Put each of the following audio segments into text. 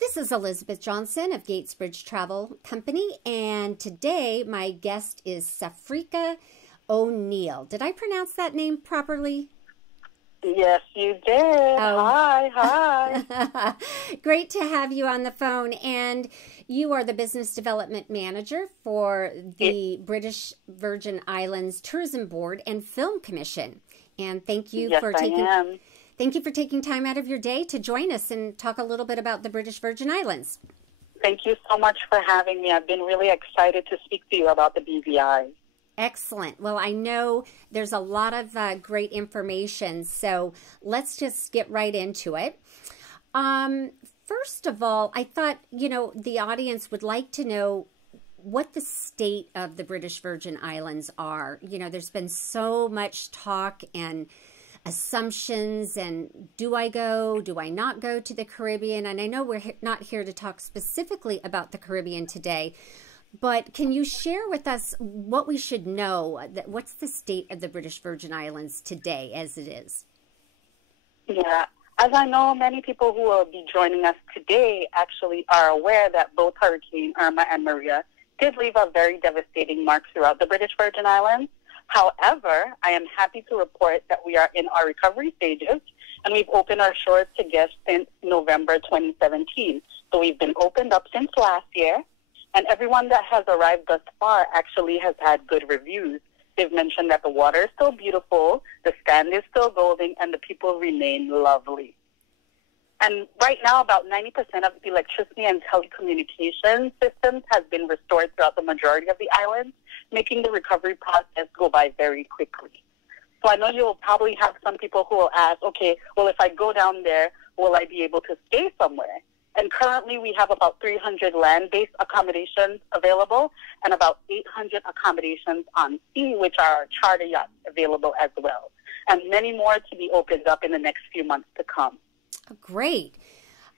This is Elizabeth Johnson of Gatesbridge Travel Company, and today my guest is Safrika O'Neill. Did I pronounce that name properly? Yes, you did. Oh. Hi. Great to have you on the phone. And you are the Business Development Manager for the British Virgin Islands Tourism Board and Film Commission. And thank you yes, for I taking am. Thank you for taking time out of your day to join us and talk a little bit about the British Virgin Islands. Thank you so much for having me. I've been really excited to speak to you about the BVI. Excellent. Well, I know there's a lot of great information, so let's just get right into it. First of all, I thought, the audience would like to know what the state of the British Virgin Islands are. There's been so much talk and assumptions, and do I go, do I not go to the Caribbean? And I know we're not here to talk specifically about the Caribbean today, but can you share with us what we should know? What's the state of the British Virgin Islands today as it is? Yeah, as I know, many people who will be joining us today actually are aware that both Hurricane Irma and Maria did leave a very devastating mark throughout the British Virgin Islands. However, I am happy to report that we are in our recovery stages, and we've opened our shores to guests since November 2017. So we've been opened up since last year. And everyone that has arrived thus far actually has had good reviews. They've mentioned that the water is still beautiful, the sand is still golden, and the people remain lovely. And right now, about 90% of electricity and telecommunication systems has been restored throughout the majority of the islands, making the recovery process go by very quickly. So I know you will probably have some people who will ask, okay, well, if I go down there, will I be able to stay somewhere? And currently we have about 300 land-based accommodations available and about 800 accommodations on sea, which are charter yachts available as well. And many more to be opened up in the next few months to come. Great.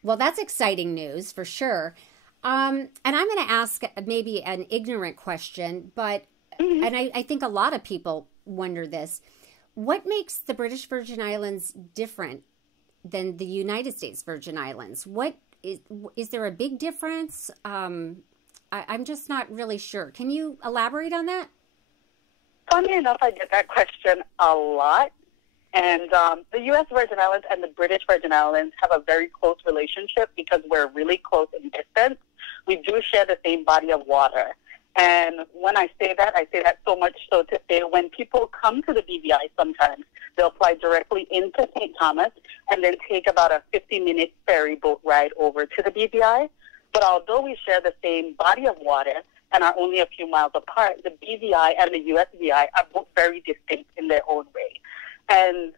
Well, that's exciting news for sure. And I'm going to ask maybe an ignorant question, but and I think a lot of people wonder this. What makes the British Virgin Islands different than the United States Virgin Islands? What is there a big difference? I'm just not really sure. Can you elaborate on that? Funny enough, I get that question a lot. And the U.S. Virgin Islands and the British Virgin Islands have a very close relationship because we're really close in distance. We do share the same body of water. And when I say that so much so to say when people come to the BVI sometimes, they'll fly directly into St. Thomas and then take about a 50-minute ferry boat ride over to the BVI. But although we share the same body of water and are only a few miles apart, the BVI and the USVI are both very distinct in their own way. And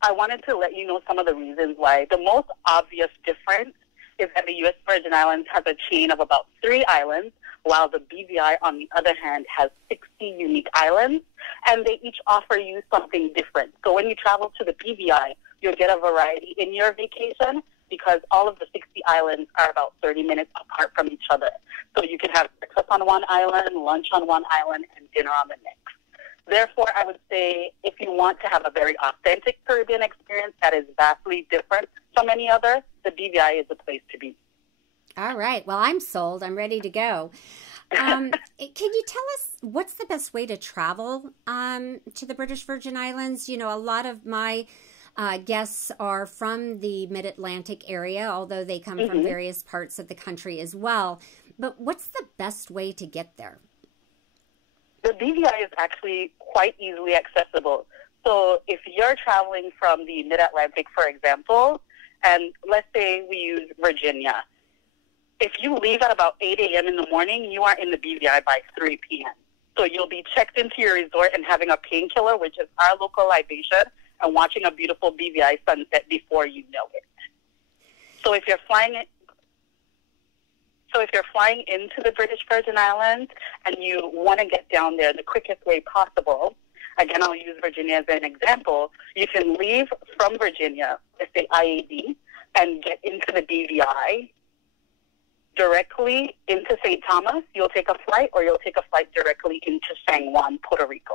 I wanted to let you know some of the reasons why. The most obvious difference is that the U.S. Virgin Islands has a chain of about 3 islands, while the BVI, on the other hand, has 60 unique islands, and they each offer you something different. So when you travel to the BVI, you'll get a variety in your vacation because all of the 60 islands are about 30 minutes apart from each other. So you can have breakfast on one island, lunch on one island, and dinner on the next. Therefore, I would say if you want to have a very authentic Caribbean experience that is vastly different from any other, the BVI is the place to be. All right. Well, I'm sold. I'm ready to go. Can you tell us what's the best way to travel to the British Virgin Islands? A lot of my guests are from the Mid-Atlantic area, although they come from various parts of the country as well. But what's the best way to get there? The BVI is actually quite easily accessible. So if you're traveling from the Mid-Atlantic, for example, and let's say we use Virginia, if you leave at about 8 a.m. in the morning, you are in the BVI by 3 p.m. So you'll be checked into your resort and having a painkiller, which is our local libation, and watching a beautiful BVI sunset before you know it. So if you're flying into the British Virgin Islands and you want to get down there the quickest way possible, again, I'll use Virginia as an example. You can leave from Virginia, let's say IAD, and get into the BVI directly into St. Thomas. You'll take a flight, or you'll take a flight directly into San Juan, Puerto Rico.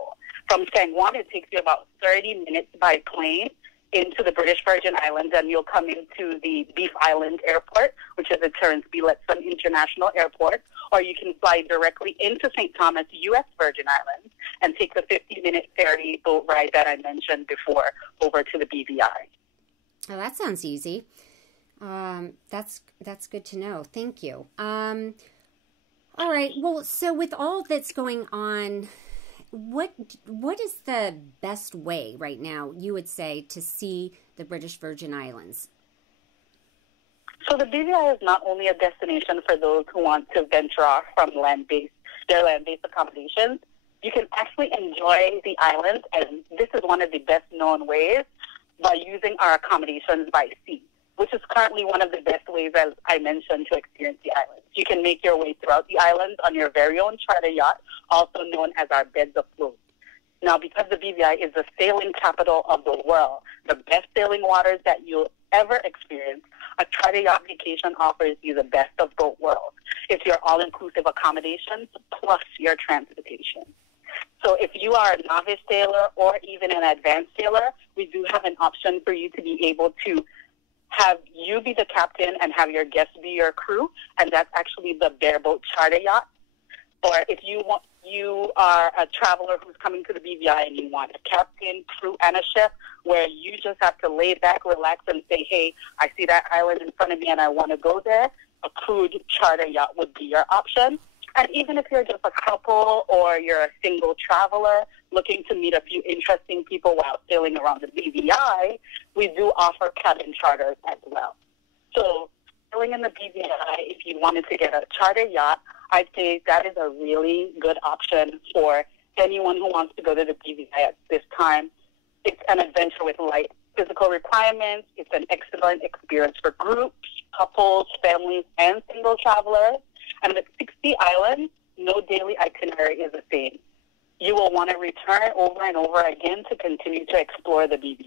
From San Juan, it takes you about 30 minutes by plane into the British Virgin Islands, and you'll come into the Beef Island Airport, which is the Terence B. Letson International Airport, or you can fly directly into St. Thomas, U.S. Virgin Islands, and take the 50-minute ferry boat ride that I mentioned before over to the BVI. Oh, that sounds easy. That's good to know. Thank you. All right. Well, so with all that's going on, what is the best way right now, you would say, to see the British Virgin Islands? So the BVI is not only a destination for those who want to venture off from their land-based accommodations. You can actually enjoy the islands, and this is one of the best-known ways, by using our accommodations by sea, which is currently one of the best ways, as I mentioned, to experience the islands. You can make your way throughout the islands on your very own charter yacht, also known as our beds afloat. Now, because the BVI is the sailing capital of the world, the best sailing waters that you'll ever experience, a charter yacht vacation offers you the best of both worlds. It's your all-inclusive accommodations plus your transportation. So if you are a novice sailor or even an advanced sailor, we do have an option for you to be able to have you be the captain and have your guests be your crew, and that's actually the bareboat charter yacht. Or if you are a traveler who's coming to the BVI and you want a captain, crew, and a chef, where you just have to lay back, relax, and say, hey, I see that island in front of me and I want to go there, a crewed charter yacht would be your option. And even if you're just a couple or you're a single traveler looking to meet a few interesting people while sailing around the BVI, we do offer cabin charters as well. So sailing in the BVI, if you wanted to get a charter yacht, I'd say that is a really good option for anyone who wants to go to the BVI at this time. It's an adventure with light physical requirements. It's an excellent experience for groups, couples, families, and single travelers. And with 60 islands, no daily itinerary is the same. You will want to return over and over again to continue to explore the BVI.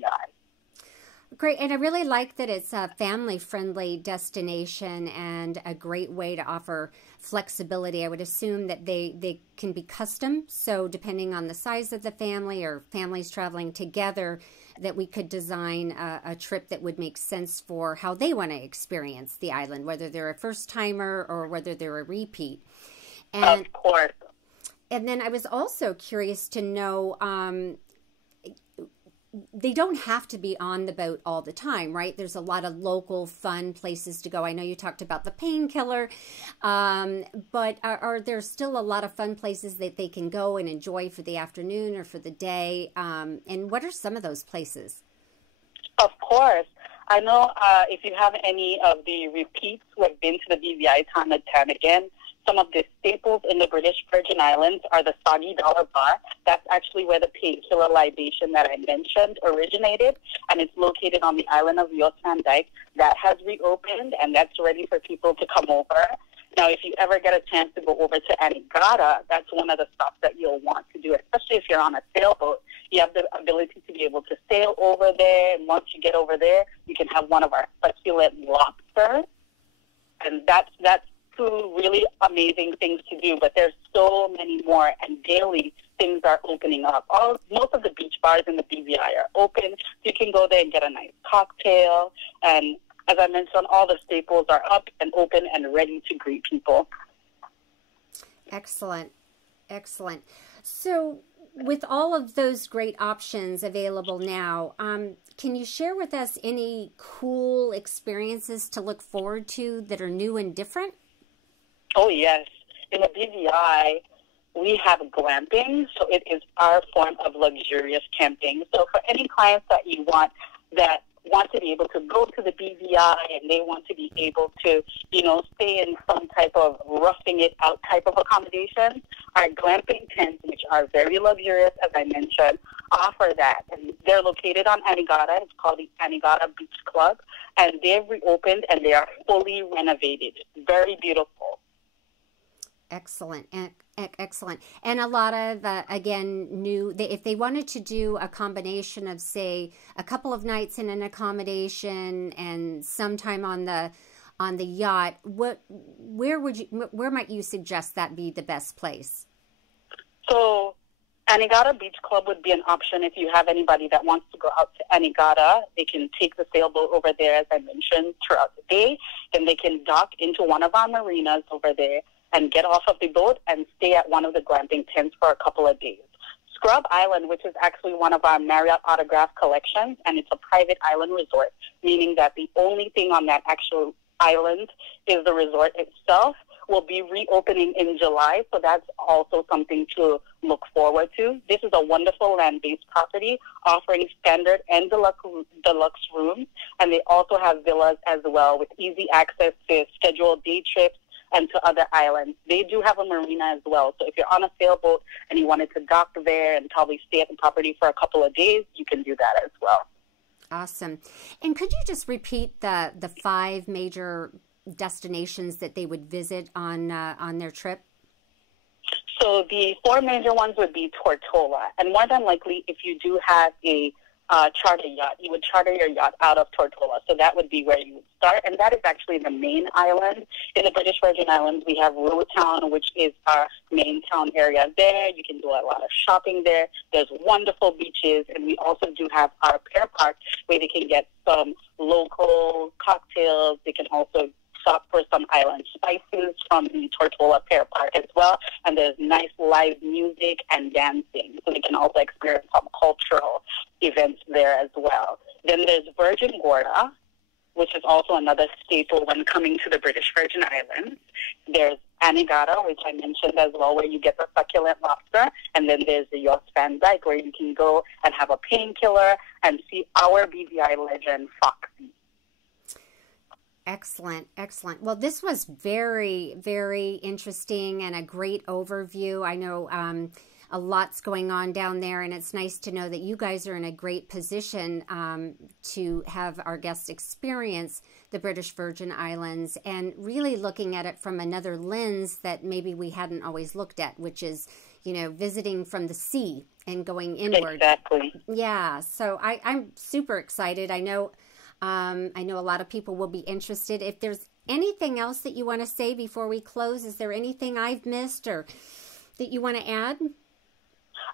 Great. And I really like that it's a family-friendly destination and a great way to offer flexibility. I would assume that they can be custom. So depending on the size of the family or families traveling together, that we could design a trip that would make sense for how they want to experience the island, whether they're a first-timer or whether they're a repeat. And, of course. And then I was also curious to know, they don't have to be on the boat all the time, right? There's a lot of local fun places to go. I know you talked about the Painkiller, but are there still a lot of fun places that they can go and enjoy for the afternoon or for the day? And what are some of those places? Of course. I know if you have any of the repeats who have been to the BVI time and time again, some of the staples in the British Virgin Islands are the Soggy Dollar Bar. That's actually where the Painkiller libation that I mentioned originated, and it's located on the island of Jost-Van-Dyke. That has reopened, and that's ready for people to come over. Now, if you ever get a chance to go over to Anegada, that's one of the stops that you'll want to do, especially if you're on a sailboat. You have the ability to be able to sail over there, and once you get over there, you can have one of our succulent lobsters, and that's two really amazing things to do, but there's so many more, and daily things are opening up. Most of the beach bars in the BVI are open. You can go there and get a nice cocktail, and as I mentioned, all the staples are up and open and ready to greet people. Excellent. Excellent. So with all of those great options available now, can you share with us any cool experiences to look forward to that are new and different? Oh, yes. In the BVI, we have glamping, so it is our form of luxurious camping. So for any clients that you want to be able to go to the BVI and they want to be able to, stay in some type of roughing it out type of accommodation, our glamping tents, which are very luxurious, as I mentioned, offer that. And they're located on Anegada. It's called the Anegada Beach Club, and they've reopened and they are fully renovated. Very beautiful. Excellent. Excellent. And a lot of, again, if they wanted to do a combination of, say, a couple of nights in an accommodation and sometime on the yacht, where might you suggest that be the best place? So Anegada Beach Club would be an option if you have anybody that wants to go out to Anegada. They can take the sailboat over there, as I mentioned, throughout the day. Then they can dock into one of our marinas over there and get off of the boat and stay at one of the glamping tents for a couple of days. Scrub Island, which is actually one of our Marriott Autograph collections, and it's a private island resort, meaning that the only thing on that actual island is the resort itself, will be reopening in July, so that's also something to look forward to. This is a wonderful land-based property offering standard and deluxe rooms, and they also have villas as well with easy access to scheduled day trips and to other islands. They do have a marina as well, so if you're on a sailboat and you wanted to dock there and probably stay at the property for a couple of days, you can do that as well. Awesome. And could you just repeat the 5 major destinations that they would visit on their trip? So the 4 major ones would be Tortola, and more than likely, if you do have a charter yacht, you would charter your yacht out of Tortola, so that would be where you would start, and that is actually the main island. In the British Virgin Islands, we have Rotown, which is our main town area there. You can do a lot of shopping there. There's wonderful beaches, and we also do have our Pear Park, where they can get some local cocktails. They can also shop for some island spices from the Tortola Pear Park as well. And there's nice live music and dancing. So they can also experience some cultural events there as well. Then there's Virgin Gorda, which is also another staple when coming to the British Virgin Islands. There's Anegada, which I mentioned as well, where you get the succulent lobster. And then there's the Jos Van Dyke, where you can go and have a painkiller and see our BVI legend, Foxy. Excellent, excellent. Well, this was very, very interesting and a great overview. I know a lot's going on down there, and it's nice to know that you guys are in a great position to have our guests experience the British Virgin Islands and really looking at it from another lens that maybe we hadn't always looked at, which is, you know, visiting from the sea and going inward. Exactly. Yeah, so I'm super excited. I know a lot of people will be interested. If there's anything else that you want to say before we close, is there anything I've missed or that you want to add?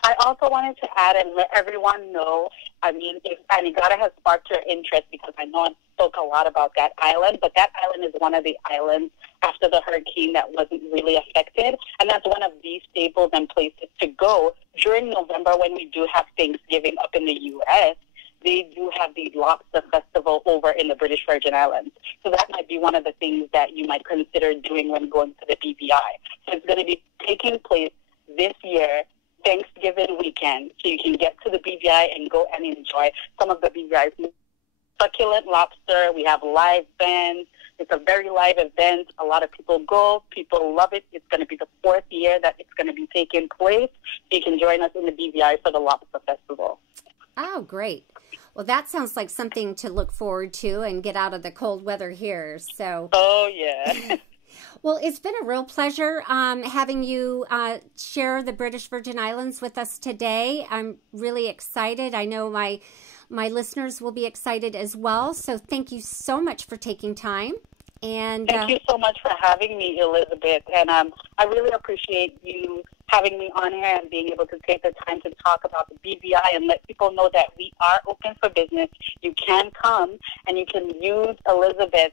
I also wanted to add and let everyone know, I mean, if Anegada has sparked your interest, because I know I spoke a lot about that island, but that island is one of the islands after the hurricane that wasn't really affected, and that's one of the staples and places to go. During November, when we do have Thanksgiving up in the U.S., they do have the Lobster Festival over in the British Virgin Islands. So that might be one of the things that you might consider doing when going to the BVI. So it's going to be taking place this year, Thanksgiving weekend. So you can get to the BVI and go and enjoy some of the BVI's succulent lobster. We have live bands. It's a very live event. A lot of people go. People love it. It's going to be the 4th year that it's going to be taking place. So you can join us in the BVI for the Lobster Festival. Oh, great. Well, that sounds like something to look forward to and get out of the cold weather here. So. Oh, yeah. Well, it's been a real pleasure having you share the British Virgin Islands with us today. I'm really excited. I know my listeners will be excited as well. So thank you so much for taking time. And thank you so much for having me, Elizabeth. And I really appreciate you having me on here and being able to take the time to talk about the BVI and let people know that we are open for business. You can come and you can use Elizabeth.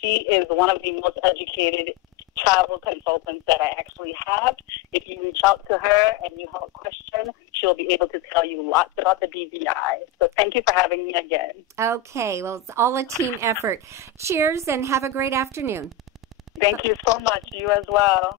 She is one of the most educated travel consultants that I actually have. If you reach out to her and you have a question, she'll be able to tell you lots about the BVI. So thank you for having me again. Okay, well, it's all a team effort. Cheers and have a great afternoon. Thank you so much. You as well.